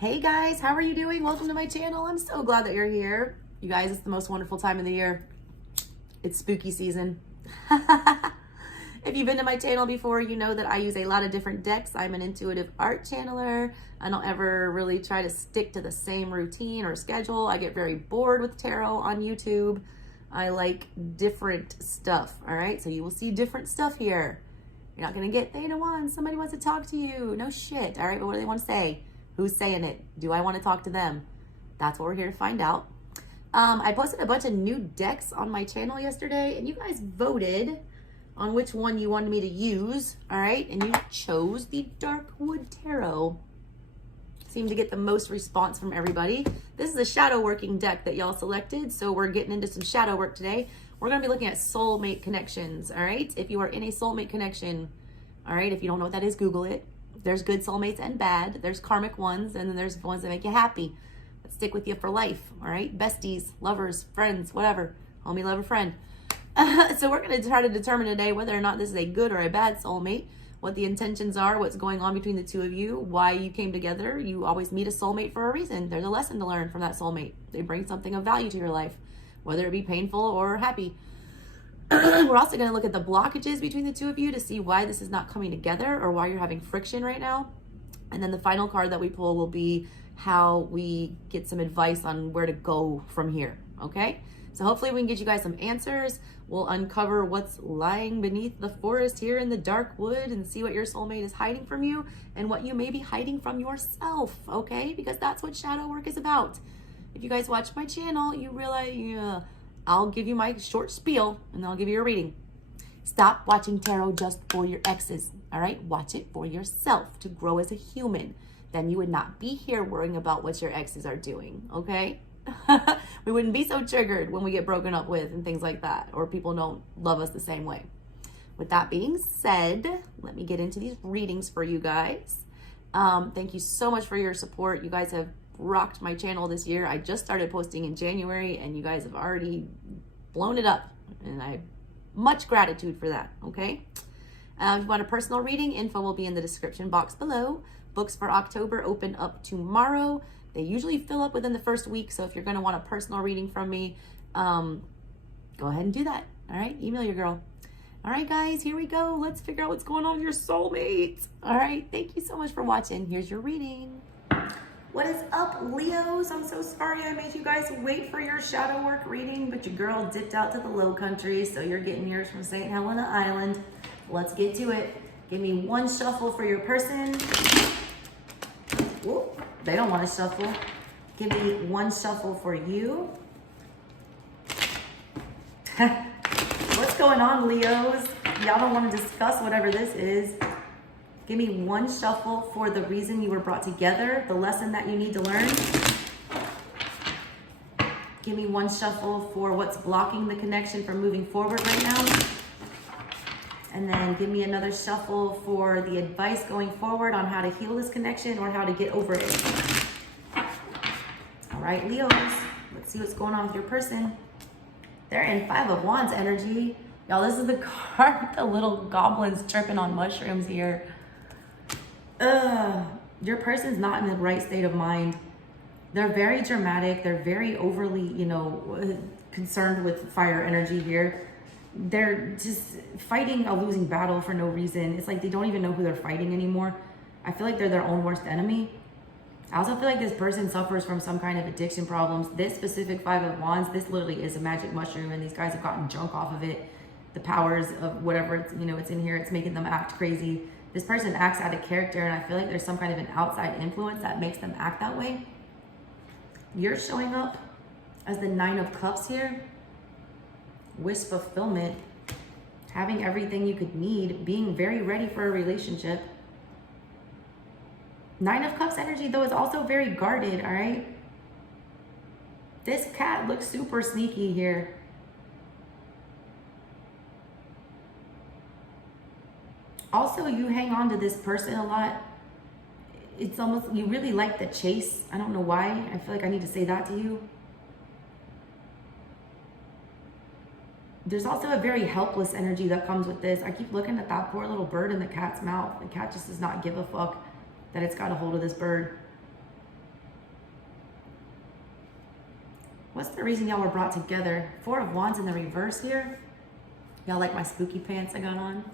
Hey guys, how are you doing? Welcome to my channel. I'm so glad that you're here. You guys, it's the most wonderful time of the year. It's spooky season. If you've been to my channel before, you know that I use a lot of different decks. I'm an intuitive art channeler. I don't ever really try to stick to the same routine or schedule. I get very bored with tarot on YouTube. I like different stuff, all right? So you will see different stuff here. You're not gonna get Theta One. Somebody wants to talk to you. No shit, all right? But what do they want to say? Who's saying it? Do I want to talk to them? That's what we're here to find out. I posted a bunch of new decks on my channel yesterday, and you guys voted on which one you wanted me to use, all right? And you chose the Darkwood Tarot. Seemed to get the most response from everybody. This is a shadow working deck that y'all selected, so we're getting into some shadow work today. We're gonna be looking at soulmate connections, all right? If you are in a soulmate connection, all right, if you don't know what that is, Google it. There's good soulmates and bad. There's karmic ones, and then there's ones that make you happy, that stick with you for life, all right? Besties, lovers, friends, whatever. Homie, lover, friend. So we're going to try to determine today whether or not this is a good or a bad soulmate, what the intentions are, what's going on between the two of you, why you came together. You always meet a soulmate for a reason. There's a lesson to learn from that soulmate. They bring something of value to your life, whether it be painful or happy. We're also going to look at the blockages between the two of you to see why this is not coming together or why you're having friction right now. And then the final card that we pull will be how we get some advice on where to go from here, okay? So hopefully we can get you guys some answers. We'll uncover what's lying beneath the forest here in the dark wood and see what your soulmate is hiding from you and what you may be hiding from yourself, okay? Because that's what shadow work is about. If you guys watch my channel, you realize, I'll give you my short spiel and then I'll give you a reading. Stop watching tarot just for your exes, all right? Watch it for yourself to grow as a human. Then you would not be here worrying about what your exes are doing, okay? We wouldn't be so triggered when we get broken up with and things like that, or people don't love us the same way. With that being said, let me get into these readings for you guys. Thank you so much for your support. You guys have rocked my channel this year. I just started posting in January and you guys have already blown it up, and I have much gratitude for that, okay? If you want a personal reading, info will be in the description box below. Books for October open up tomorrow. They usually fill up within the first week, so if you're going to want a personal reading from me, go ahead and do that, all right? Email your girl. All right, guys, here we go. Let's figure out what's going on with your soulmate. All right, thank you so much for watching. Here's your reading. What is up, Leos? I'm so sorry I made you guys wait for your shadow work reading, but your girl dipped out to the low country, so you're getting yours from St. Helena Island. Let's get to it. Give me one shuffle for your person. Whoop, they don't want to shuffle. Give me one shuffle for you. What's going on, Leos? Y'all don't want to discuss whatever this is. Give me one shuffle for the reason you were brought together, the lesson that you need to learn. Give me one shuffle for what's blocking the connection from moving forward right now. And then give me another shuffle for the advice going forward on how to heal this connection or how to get over it. All right, Leos, let's see what's going on with your person. They're in Five of Wands energy. Y'all, this is the card with the little goblins tripping on mushrooms here. Your person's not in the right state of mind. They're very dramatic. They're very overly, concerned with fire energy here. They're just fighting a losing battle for no reason. It's like they don't even know who they're fighting anymore. I feel like they're their own worst enemy. I also feel like this person suffers from some kind of addiction problems. This specific Five of Wands, this literally is a magic mushroom, and these guys have gotten junk off of it. The powers of whatever it's, it's in here, it's making them act crazy. This person acts out of character, and I feel like there's some kind of an outside influence that makes them act that way. You're showing up as the Nine of Cups here. Wish fulfillment, having everything you could need, being very ready for a relationship. Nine of Cups energy, though, is also very guarded, all right? This cat looks super sneaky here. Also, you hang on to this person a lot. It's almost, you really like the chase. I don't know why. I feel like I need to say that to you. There's also a very helpless energy that comes with this. I keep looking at that poor little bird in the cat's mouth. The cat just does not give a fuck that it's got a hold of this bird. What's the reason y'all were brought together? Four of Wands in the reverse here. Y'all like my spooky pants I got on?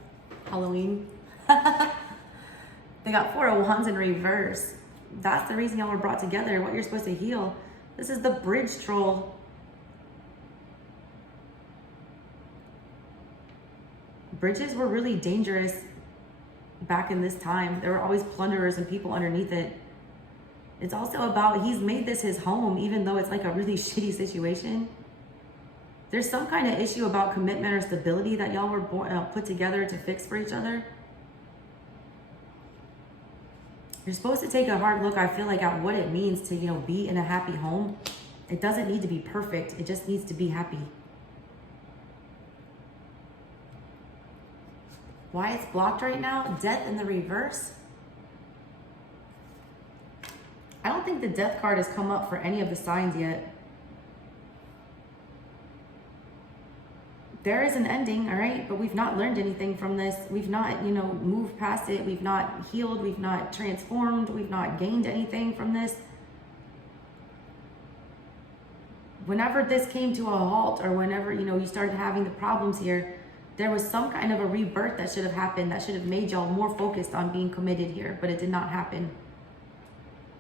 Halloween. They got Four of Wands in reverse. That's the reason y'all were brought together, what you're supposed to heal. This is the bridge troll. Bridges were really dangerous back in this time. There were always plunderers and people underneath it. It's also about, he's made this his home, even though it's like a really shitty situation. There's some kind of issue about commitment or stability that y'all were put together to fix for each other. You're supposed to take a hard look, I feel like, at what it means to, be in a happy home. It doesn't need to be perfect. It just needs to be happy. Why it's blocked right now? Death in the reverse. I don't think the death card has come up for any of the signs yet. There is an ending, all right? But we've not learned anything from this. We've not, moved past it. We've not healed. We've not transformed. We've not gained anything from this. Whenever this came to a halt, or whenever, you started having the problems here, there was some kind of a rebirth that should have happened, that should have made y'all more focused on being committed here, but it did not happen.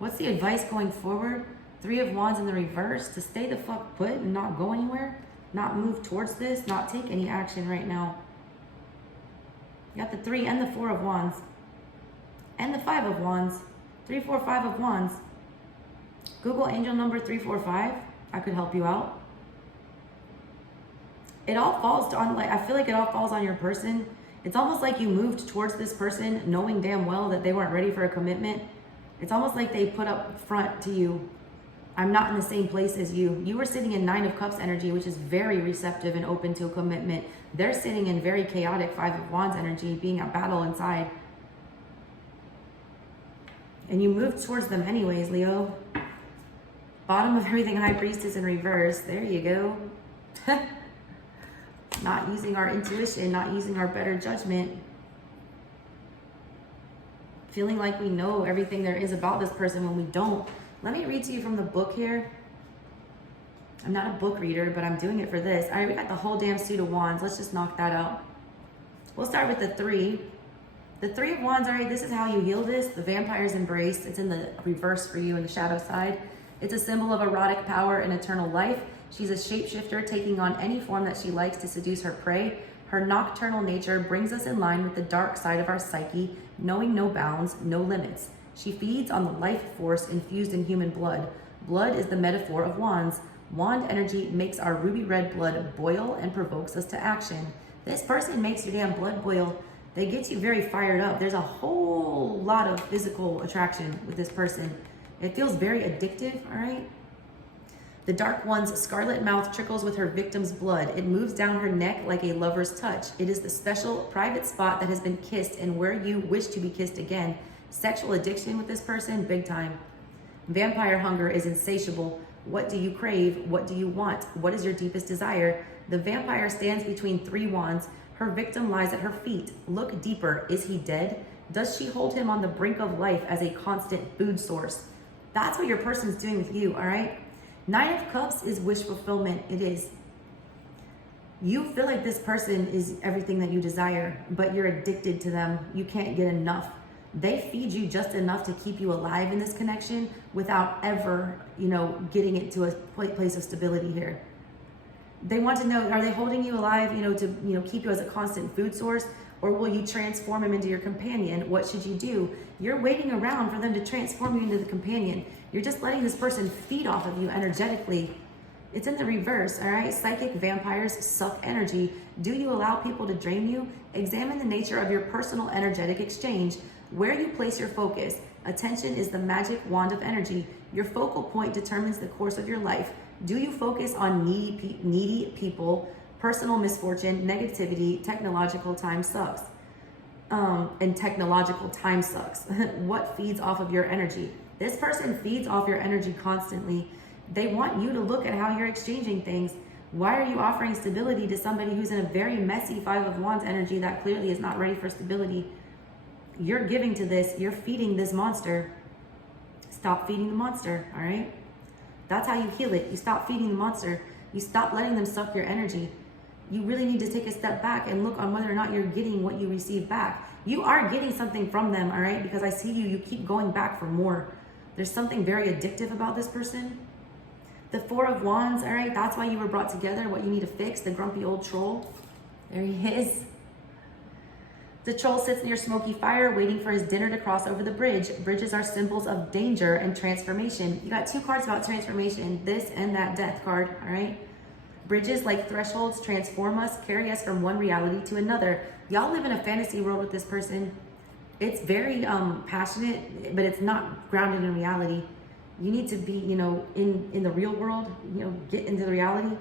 What's the advice going forward? Three of Wands in the reverse, to stay the fuck put and not go anywhere, not move towards this, not take any action right now. You got the 3 and the 4 of Wands and the 5 of Wands. 3, 4, 5 of Wands. Google angel number 345. I could help you out. It all falls on, I feel like it all falls on your person. It's almost like you moved towards this person knowing damn well that they weren't ready for a commitment. It's almost like they put up front to you, I'm not in the same place as you. You were sitting in 9 of Cups energy, which is very receptive and open to a commitment. They're sitting in very chaotic 5 of Wands energy, being at battle inside. And you moved towards them anyways, Leo. Bottom of everything, High Priestess in reverse. There you go. Not using our intuition, not using our better judgment. Feeling like we know everything there is about this person when we don't. Let me read to you from the book here. I'm not a book reader, but I'm doing it for this. All right, we got the whole damn suit of Wands. Let's just knock that out. We'll start with the 3. The 3 of Wands, all right, this is how you heal this. The Vampire's Embrace. It's in the reverse for you in the shadow side. It's a symbol of erotic power and eternal life. She's a shapeshifter, taking on any form that she likes to seduce her prey. Her nocturnal nature brings us in line with the dark side of our psyche, knowing no bounds, no limits. She feeds on the life force infused in human blood. Blood is the metaphor of wands. Wand energy makes our ruby red blood boil and provokes us to action. This person makes your damn blood boil. They get you very fired up. There's a whole lot of physical attraction with this person. It feels very addictive, all right? The dark one's scarlet mouth trickles with her victim's blood. It moves down her neck like a lover's touch. It is the special private spot that has been kissed and where you wish to be kissed again. Sexual addiction with this person, big time. Vampire hunger is insatiable. What do you crave? What do you want? What is your deepest desire? The vampire stands between 3 wands. Her victim lies at her feet. Look deeper. Is he dead? Does she hold him on the brink of life as a constant food source? That's what your person's doing with you, all right? 9 of Cups is wish fulfillment. It is. You feel like this person is everything that you desire, but you're addicted to them. You can't get enough. They feed you just enough to keep you alive in this connection without ever, getting it to a place of stability here. They want to know, are they holding you alive, to, keep you as a constant food source, or will you transform him into your companion? What should you do? You're waiting around for them to transform you into the companion. You're just letting this person feed off of you energetically. It's in the reverse, all right? Psychic vampires suck energy. Do you allow people to drain you? Examine the nature of your personal energetic exchange. Where you place your focus. Attention is the magic wand of energy. Your focal point determines the course of your life. Do you focus on needy people, personal misfortune, negativity, technological time sucks? And technological time sucks. What feeds off of your energy? This person feeds off your energy constantly. They want you to look at how you're exchanging things. Why are you offering stability to somebody who's in a very messy 5 of Wands energy that clearly is not ready for stability? You're giving to this. You're feeding this monster. Stop feeding the monster, all right? That's how you heal it. You stop feeding the monster. You stop letting them suck your energy. You really need to take a step back and look on whether or not you're getting what you receive back. You are getting something from them, all right? Because I see you keep going back for more. There's something very addictive about this person. The Four of Wands, all right? That's why you were brought together, what you need to fix, the grumpy old troll. There he is. The troll sits near smoky fire, waiting for his dinner to cross over the bridge. Bridges are symbols of danger and transformation. You got two cards about transformation, this and that death card, all right? Bridges, like thresholds, transform us, carry us from one reality to another. Y'all live in a fantasy world with this person. It's very passionate, but it's not grounded in reality. You need to be, in the real world, get into the reality.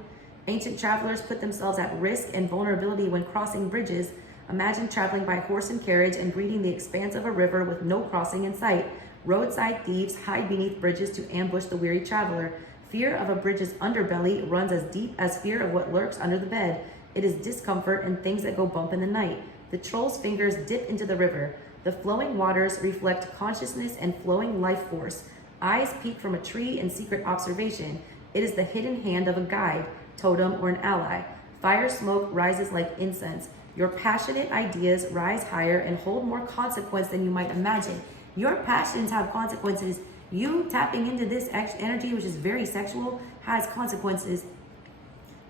Ancient travelers put themselves at risk and vulnerability when crossing bridges. Imagine traveling by horse and carriage and greeting the expanse of a river with no crossing in sight. Roadside thieves hide beneath bridges to ambush the weary traveler. Fear of a bridge's underbelly runs as deep as fear of what lurks under the bed. It is discomfort and things that go bump in the night. The troll's fingers dip into the river. The flowing waters reflect consciousness and flowing life force. Eyes peek from a tree in secret observation. It is the hidden hand of a guide, totem, or an ally. Fire smoke rises like incense. Your passionate ideas rise higher and hold more consequence than you might imagine. Your passions have consequences. You tapping into this energy, which is very sexual, has consequences.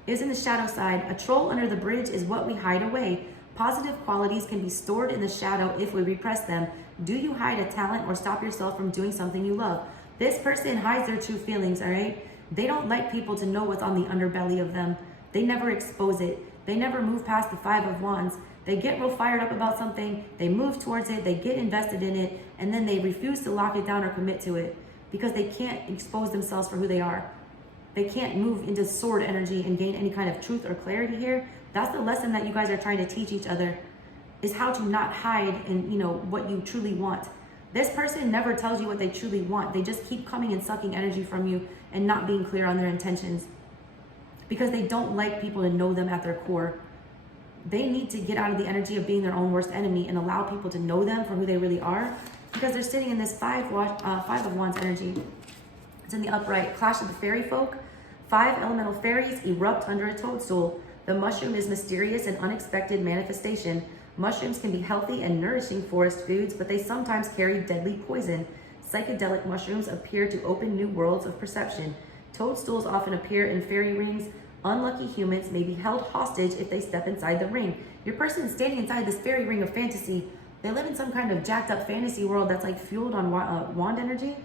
Is in the shadow side. A troll under the bridge is what we hide away. Positive qualities can be stored in the shadow if we repress them. Do you hide a talent or stop yourself from doing something you love? This person hides their true feelings, all right? They don't like people to know what's on the underbelly of them. They never expose it. They never move past the Five of Wands. They get real fired up about something, they move towards it, they get invested in it, and then they refuse to lock it down or commit to it because they can't expose themselves for who they are. They can't move into sword energy and gain any kind of truth or clarity here. That's the lesson that you guys are trying to teach each other, is how to not hide in, what you truly want. This person never tells you what they truly want. They just keep coming and sucking energy from you and not being clear on their intentions because they don't like people to know them at their core. They need to get out of the energy of being their own worst enemy and allow people to know them for who they really are, because they're sitting in this Five of Wands energy. It's in the upright. Clash of the fairy folk. 5 elemental fairies erupt under a toadstool. The mushroom is mysterious and unexpected manifestation. Mushrooms can be healthy and nourishing forest foods, but they sometimes carry deadly poison. Psychedelic mushrooms appear to open new worlds of perception. Toadstools often appear in fairy rings. Unlucky humans may be held hostage if they step inside the ring. Your person is standing inside this fairy ring of fantasy. They live in some kind of jacked up fantasy world that's like fueled on wand energy.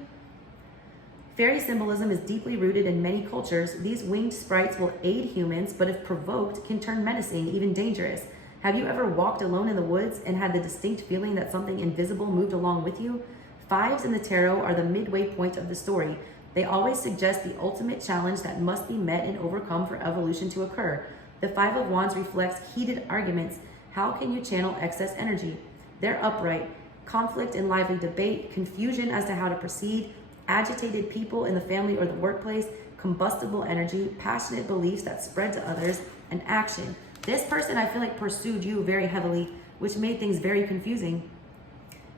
Fairy symbolism is deeply rooted in many cultures. These winged sprites will aid humans, but if provoked, can turn menacing, even dangerous. Have you ever walked alone in the woods and had the distinct feeling that something invisible moved along with you? 5s in the tarot are the midway point of the story. They always suggest the ultimate challenge that must be met and overcome for evolution to occur. The 5 of Wands reflects heated arguments. How can you channel excess energy? They're upright. Conflict and lively debate, confusion as to how to proceed, agitated people in the family or the workplace, combustible energy, passionate beliefs that spread to others, and action. This person, I feel like, pursued you very heavily, which made things very confusing.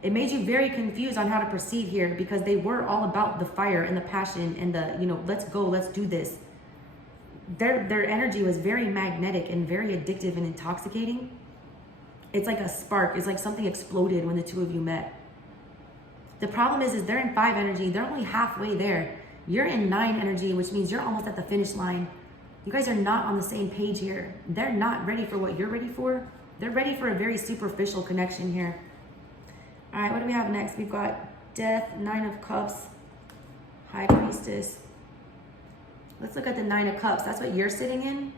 It made you very confused on how to proceed here because they were all about the fire and the passion and the, let's go, let's do this. Their energy was very magnetic and very addictive and intoxicating. It's like a spark. It's like something exploded when the two of you met. The problem is they're in 5 energy. They're only halfway there. You're in 9 energy, which means you're almost at the finish line. You guys are not on the same page here. They're not ready for what you're ready for. They're ready for a very superficial connection here. All right, what do we have next? We've got Death, 9 of Cups, High Priestess. Let's look at the 9 of Cups. That's what you're sitting in.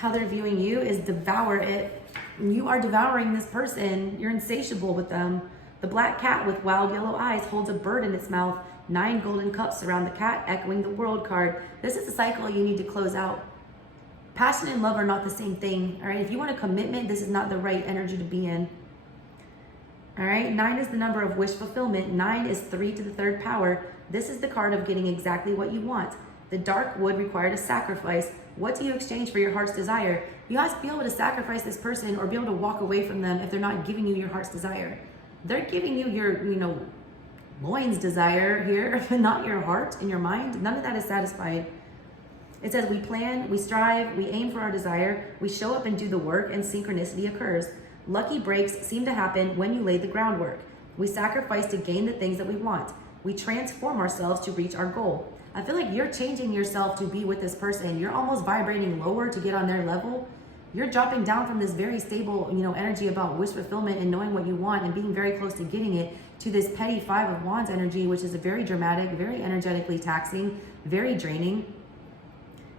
How they're viewing you is devour it. You are devouring this person. You're insatiable with them. The black cat with wild yellow eyes holds a bird in its mouth. 9 golden cups surround the cat, echoing the world card. This is a cycle you need to close out. Passion and love are not the same thing, all right? If you want a commitment, this is not the right energy to be in, all right? 9 is the number of wish fulfillment. 9 is 3 to the 3rd power. This is the card of getting exactly what you want. The dark wood required a sacrifice. What do you exchange for your heart's desire? You have to be able to sacrifice this person or be able to walk away from them if they're not giving you your heart's desire. They're giving you your, loins desire here, not your heart and your mind. None of that is satisfied. It says we plan, we strive, we aim for our desire, we show up and do the work, and synchronicity occurs. Lucky breaks seem to happen when you lay the groundwork. We sacrifice to gain the things that we want. We transform ourselves to reach our goal. I feel like you're changing yourself to be with this person. You're almost vibrating lower to get on their level. You're dropping down from this very stable, energy about wish fulfillment and knowing what you want and being very close to getting it, to this petty Five of Wands energy, which is a very dramatic, very energetically taxing, very draining.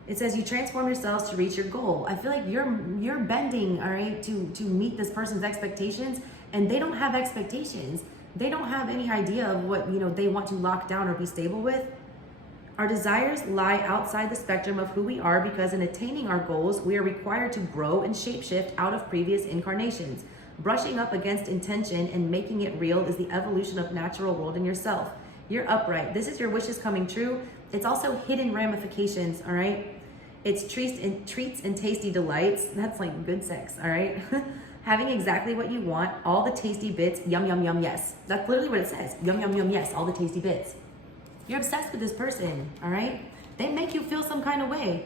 It says you transform yourselves to reach your goal. I feel like you're bending, all right, to meet this person's expectations, and they don't have expectations. They don't have any idea of what, they want to lock down or be stable with. Our desires lie outside the spectrum of who we are, because in attaining our goals, we are required to grow and shapeshift out of previous incarnations. Brushing up against intention and making it real is the evolution of natural world in yourself. You're upright. This is your wishes coming true. It's also hidden ramifications, all right? It's treats and tasty delights. That's like good sex, all right? Having exactly what you want, all the tasty bits, yum, yum, yum, yes. That's literally what it says. Yum, yum, yum, yes, all the tasty bits. You're obsessed with this person, all right? They make you feel some kind of way,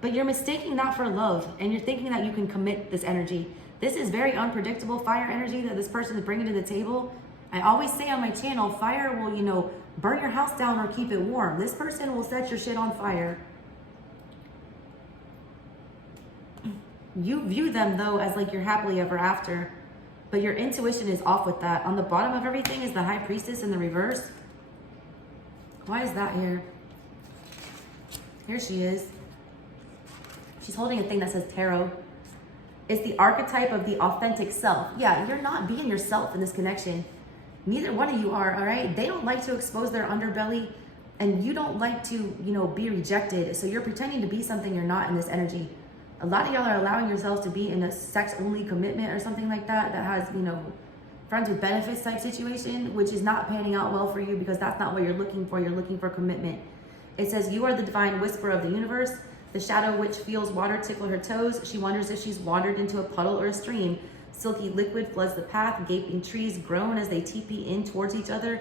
but you're mistaking that for love, and you're thinking that you can commit this energy. This is very unpredictable fire energy that this person is bringing to the table. I always say on my channel, fire will, burn your house down or keep it warm. This person will set your shit on fire. You view them, though, as like your happily ever after, but your intuition is off with that. On the bottom of everything is the High Priestess in the reverse. Why is that here? Here she is. She's holding a thing that says tarot. It's the archetype of the authentic self. Yeah, you're not being yourself in this connection. Neither one of you are, all right? They don't like to expose their underbelly, and you don't like to, be rejected. So you're pretending to be something you're not in this energy. A lot of y'all are allowing yourselves to be in a sex-only commitment or something like that has, friends with benefits type situation, which is not panning out well for you, because that's not what you're looking for. You're looking for commitment. It says you are the divine whisperer of the universe. The shadow witch feels water tickle her toes. She wonders if she's wandered into a puddle or a stream. Silky liquid floods the path. Gaping trees groan as they teepee in towards each other,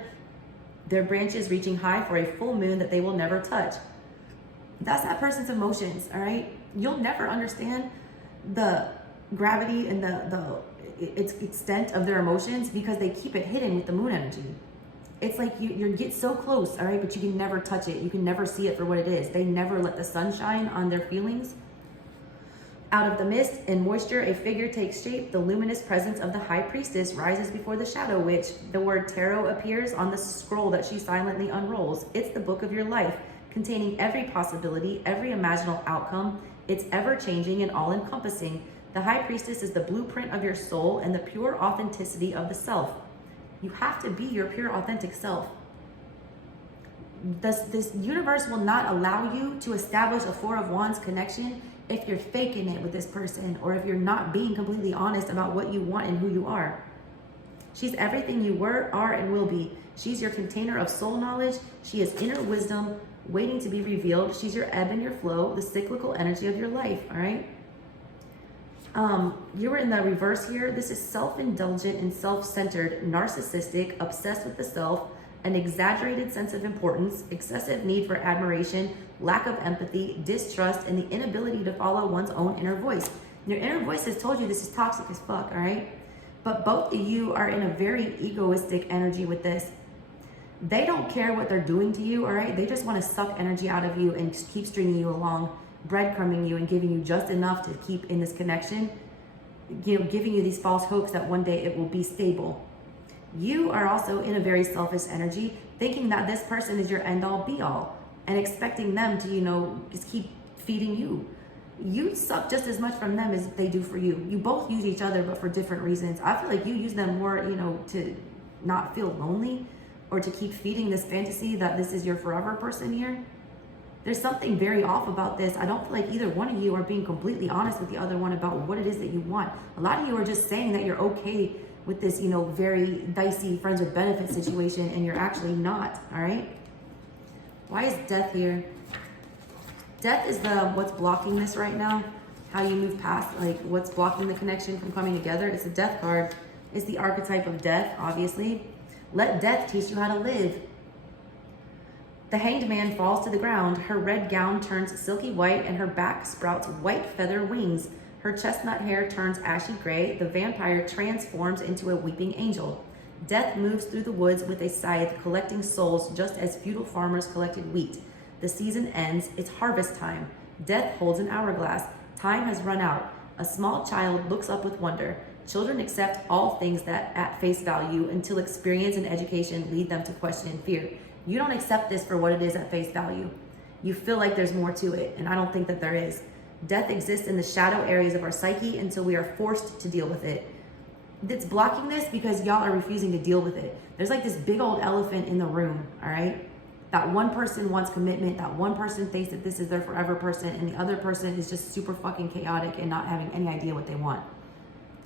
their branches reaching high for a full moon that they will never touch. That's that person's emotions, all right? You'll never understand the gravity and the extent of their emotions, because they keep it hidden with the moon energy. It's like you get so close, all right, but you can never touch it. You can never see it for what it is. They never let the sun shine on their feelings. Out of the mist and moisture, a figure takes shape. The luminous presence of the High Priestess rises before the Shadow Witch. The word tarot appears on the scroll that she silently unrolls. It's the book of your life, containing every possibility, every imaginable outcome. It's ever-changing and all-encompassing. The High Priestess is the blueprint of your soul and the pure authenticity of the self. You have to be your pure, authentic self. This universe will not allow you to establish a Four of Wands connection if you're faking it with this person, or if you're not being completely honest about what you want and who you are. She's everything you were, are, and will be. She's your container of soul knowledge. She is inner wisdom waiting to be revealed. She's your ebb and your flow, the cyclical energy of your life, all right? You were in the reverse here. This is self-indulgent and self-centered, narcissistic, obsessed with the self, an exaggerated sense of importance, excessive need for admiration, lack of empathy, distrust, and the inability to follow one's own inner voice. Your inner voice has told you this is toxic as fuck, all right? But both of you are in a very egoistic energy with this. They don't care what they're doing to you, all right? They just want to suck energy out of you and just keep stringing you along, breadcrumbing you and giving you just enough to keep in this connection, giving you these false hopes that one day it will be stable. You are also in a very selfish energy, thinking that this person is your end-all be-all and expecting them to, just keep feeding you. You suck just as much from them as they do for you. You both use each other, but for different reasons. I feel like you use them more, to not feel lonely, or to keep feeding this fantasy that this is your forever person here. There's something very off about this. I don't feel like either one of you are being completely honest with the other one about what it is that you want. A lot of you are just saying that you're okay with this, very dicey friends with benefits situation, and you're actually not, all right? Why is death here? Death is what's blocking this right now. How you move past, what's blocking the connection from coming together. It's a death card. It's the archetype of death, obviously. Let death teach you how to live. The Hanged Man falls to the ground. Her red gown turns silky white, and her back sprouts white feather wings. Her chestnut hair turns ashy gray. The vampire transforms into a weeping angel. Death moves through the woods with a scythe, collecting souls just as feudal farmers collected wheat. The season ends. It's harvest time. Death holds an hourglass. Time has run out. A small child looks up with wonder. Children accept all things that at face value until experience and education lead them to question and fear. You don't accept this for what it is at face value. You feel like there's more to it, and I don't think that there is. Death exists in the shadow areas of our psyche until we are forced to deal with it. It's blocking this because y'all are refusing to deal with it. There's like this big old elephant in the room, all right? That one person wants commitment, that one person thinks that this is their forever person, and the other person is just super fucking chaotic and not having any idea what they want.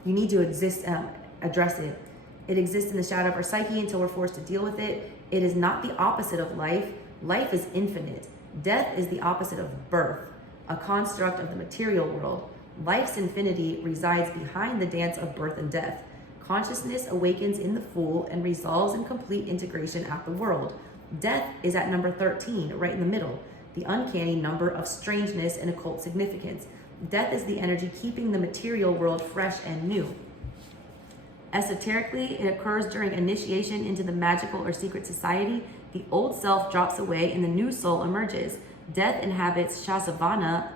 You need to address it. It exists in the shadow of our psyche until we're forced to deal with it. It is not the opposite of life. Life is infinite. Death is the opposite of birth, a construct of the material world. Life's infinity resides behind the dance of birth and death. Consciousness awakens in the fool and resolves in complete integration at the world. Death is at number 13, right in the middle, the uncanny number of strangeness and occult significance. Death is the energy keeping the material world fresh and new. Esoterically, it occurs during initiation into the magical or secret society. The old self drops away and the new soul emerges. Death inhabits Shavasana,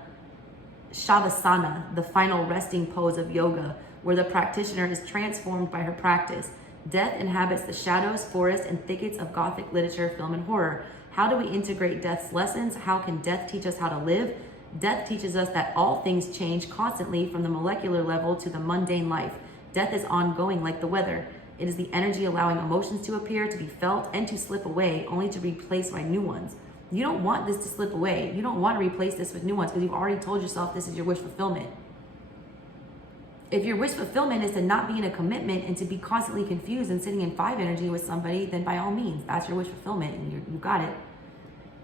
the final resting pose of yoga, where the practitioner is transformed by her practice. Death inhabits the shadows, forests, and thickets of Gothic literature, film, and horror. How do we integrate death's lessons? How can death teach us how to live? Death teaches us that all things change constantly from the molecular level to the mundane life. Death is ongoing like the weather. It is the energy allowing emotions to appear, to be felt, and to slip away, only to be replaced by new ones. You don't want this to slip away. You don't want to replace this with new ones because you've already told yourself this is your wish fulfillment. If your wish fulfillment is to not be in a commitment and to be constantly confused and sitting in 5 energy with somebody, then by all means, that's your wish fulfillment and you got it.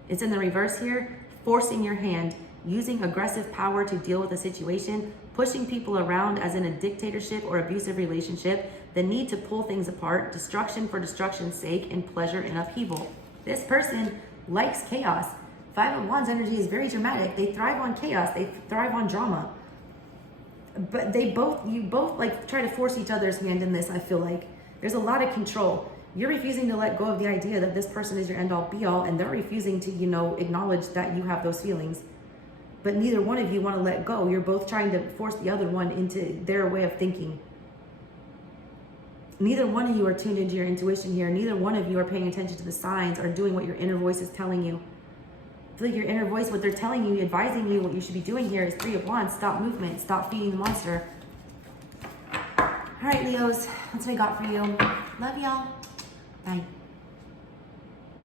It's in the reverse here, forcing your hand, using aggressive power to deal with a situation, pushing people around as in a dictatorship or abusive relationship, the need to pull things apart, destruction for destruction's sake, and pleasure in upheaval. This person likes chaos. 5 of Wands energy is very dramatic. They thrive on chaos. They thrive on drama. But you both like try to force each other's hand in this, I feel like. There's a lot of control. You're refusing to let go of the idea that this person is your end all be all, and they're refusing to, acknowledge that you have those feelings. But neither one of you want to let go. You're both trying to force the other one into their way of thinking. Neither one of you are tuned into your intuition here. Neither one of you are paying attention to the signs or doing what your inner voice is telling you. I feel like your inner voice, what they're telling you, advising you, what you should be doing here is 3 of Wands. Stop movement. Stop feeding the monster. All right, Leos. That's what I got for you. Love y'all. Bye.